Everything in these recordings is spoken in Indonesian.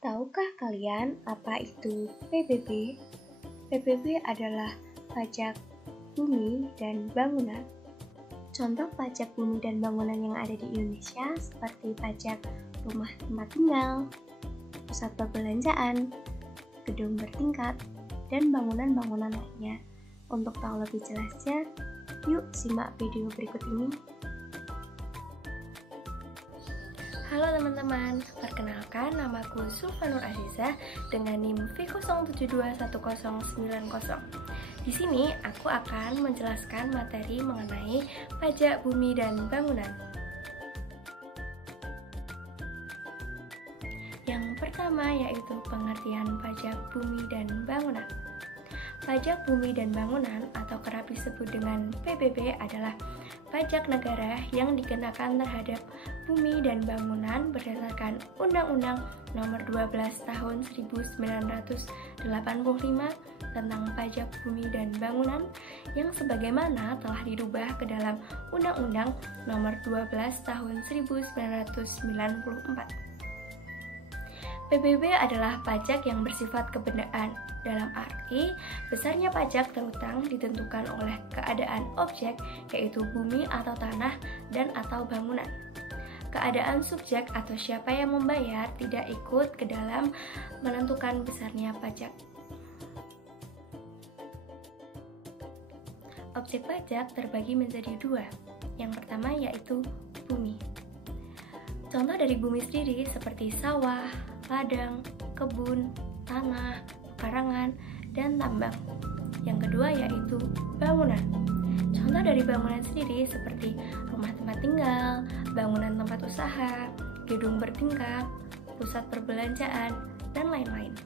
Tahukah kalian apa itu PBB? PBB adalah pajak bumi dan bangunan. Contoh pajak bumi dan bangunan yang ada di Indonesia seperti pajak rumah tempat tinggal, pusat perbelanjaan, gedung bertingkat, dan bangunan-bangunan lainnya. Untuk tahu lebih jelasnya, yuk simak video berikut ini. Halo teman-teman, perkenalkan namaku Sulfanur Aziza dengan NIM V0721090. Di sini aku akan menjelaskan materi mengenai pajak bumi dan bangunan. Yang pertama yaitu pengertian pajak bumi dan bangunan. Pajak bumi dan bangunan atau kerap disebut dengan PBB adalah pajak negara yang dikenakan terhadap bumi dan bangunan berdasarkan Undang-Undang Nomor 12 Tahun 1985 tentang pajak bumi dan bangunan yang sebagaimana telah dirubah ke dalam Undang-Undang Nomor 12 Tahun 1994. PBB adalah pajak yang bersifat kebendaan, dalam arti besarnya pajak terutang ditentukan oleh keadaan objek yaitu bumi atau tanah dan atau bangunan. Keadaan subjek atau siapa yang membayar tidak ikut ke dalam menentukan besarnya pajak. Objek pajak terbagi menjadi dua. Yang pertama yaitu bumi. Contoh dari bumi sendiri seperti sawah, ladang, kebun, tanah, pekarangan, dan tambang. Yang kedua yaitu bangunan. Contoh dari bangunan sendiri seperti rumah tempat tinggal, bangunan tempat usaha, gedung bertingkat, pusat perbelanjaan, dan lain-lain.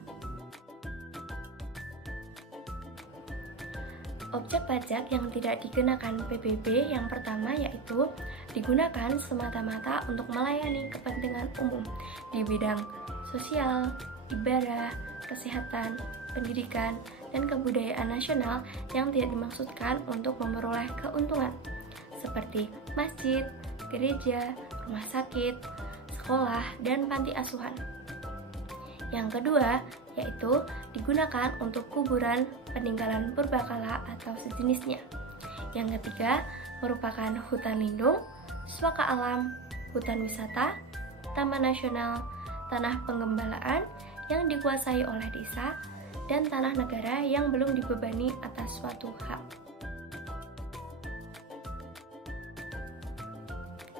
Objek pajak yang tidak dikenakan PBB yang pertama yaitu digunakan semata-mata untuk melayani kepentingan umum di bidang sosial, ibadah, kesehatan, pendidikan, dan kebudayaan nasional yang tidak dimaksudkan untuk memperoleh keuntungan seperti masjid, gereja, rumah sakit, sekolah, dan panti asuhan. Yang kedua, yaitu digunakan untuk kuburan peninggalan purbakala atau sejenisnya. Yang ketiga, merupakan hutan lindung, swaka alam, hutan wisata, taman nasional, tanah penggembalaan yang dikuasai oleh desa, dan tanah negara yang belum dibebani atas suatu hak.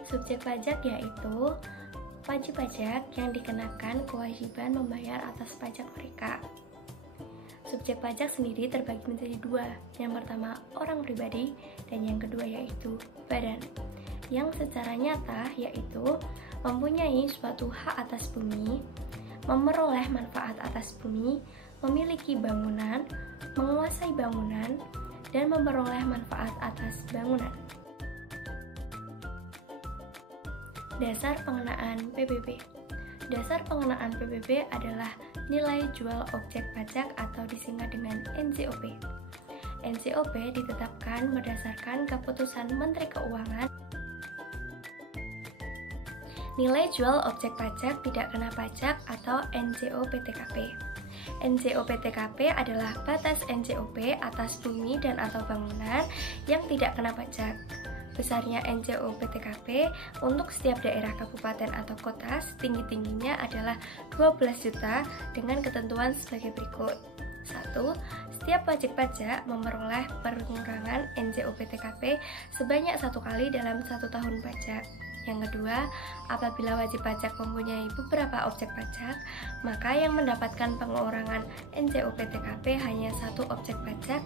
Subjek pajak yaitu wajib pajak yang dikenakan kewajiban membayar atas pajak mereka. Subjek pajak sendiri terbagi menjadi dua. Yang pertama orang pribadi dan yang kedua yaitu badan. Yang secara nyata yaitu mempunyai suatu hak atas bumi, memperoleh manfaat atas bumi, memiliki bangunan, menguasai bangunan, dan memperoleh manfaat atas bangunan. Dasar pengenaan PBB. Dasar pengenaan PBB adalah nilai jual objek pajak atau disingkat dengan NJOP. NJOP ditetapkan berdasarkan keputusan Menteri Keuangan. Nilai jual objek pajak tidak kena pajak atau NJOP-TKP. NJOP-TKP adalah batas NJOP atas bumi dan atau bangunan yang tidak kena pajak. Besarnya NJOP-TKP untuk setiap daerah kabupaten atau kota setinggi-tingginya adalah 12 juta dengan ketentuan sebagai berikut. 1. Setiap wajib pajak memperoleh pengurangan NJOP-TKP sebanyak 1 kali dalam 1 tahun pajak. Yang kedua, apabila wajib pajak mempunyai beberapa objek pajak, maka yang mendapatkan pengurangan NJOP-TKP hanya 1 objek pajak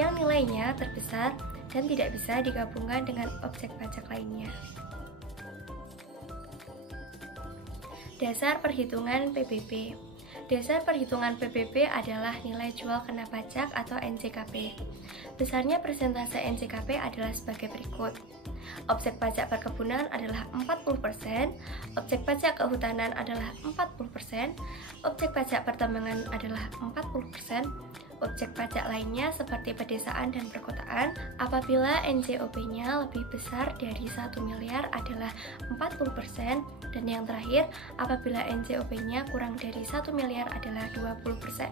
yang nilainya terbesar dan tidak bisa digabungkan dengan objek pajak lainnya. Dasar perhitungan PBB. Dasar perhitungan PBB adalah nilai jual kena pajak atau NJKP. Besarnya persentase NJKP adalah sebagai berikut. Objek pajak perkebunan adalah 40%, objek pajak kehutanan adalah 40%, objek pajak pertambangan adalah 40%, objek pajak lainnya seperti pedesaan dan perkotaan apabila NJOP-nya lebih besar dari 1 miliar adalah 40%, dan yang terakhir apabila NJOP-nya kurang dari 1 miliar adalah 20%.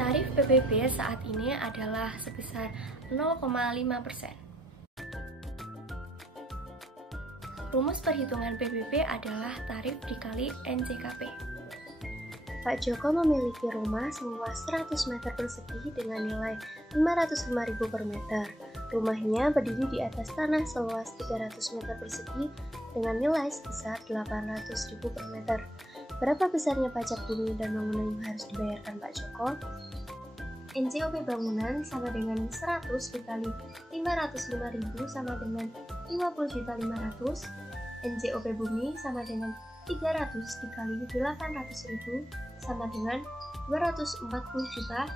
Tarif PBB saat ini adalah sebesar 0,5%. Rumus perhitungan PBB adalah tarif dikali NJKP. Pak Joko memiliki rumah seluas 100 meter persegi dengan nilai 505.000 per meter. Rumahnya berdiri di atas tanah seluas 300 meter persegi dengan nilai sebesar 800.000 per meter. Berapa besarnya pajak bumi dan bangunan yang harus dibayarkan Pak Joko? NJOP bangunan sama dengan 100 dikali 505.000 sama dengan 50.500.000. NJOP bumi sama dengan 300 dikali 800.000 sama dengan 240 juta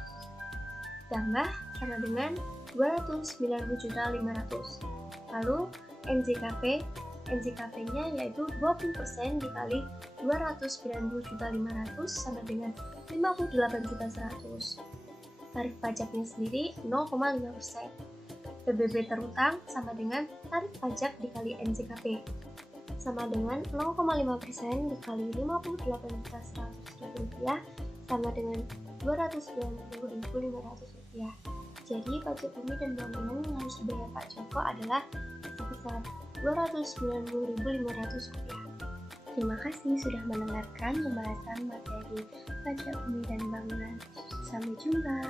tambah sama dengan 290.500. Lalu NJKP-nya yaitu 20% dikali 290.500 sama dengan 58.100. Tarif pajaknya sendiri 0,5%. PBB terutang sama dengan tarif pajak dikali NJKP sama dengan 0,5% dikali 58.100 rupiah sama dengan 290.500 rupiah. Jadi pajak bumi dan bangunan yang harus dibayar Pak Joko adalah sebesar 290.500 rupiah. Terima kasih sudah mendengarkan pembahasan materi pajak bumi dan bangunan. Sampai jumpa.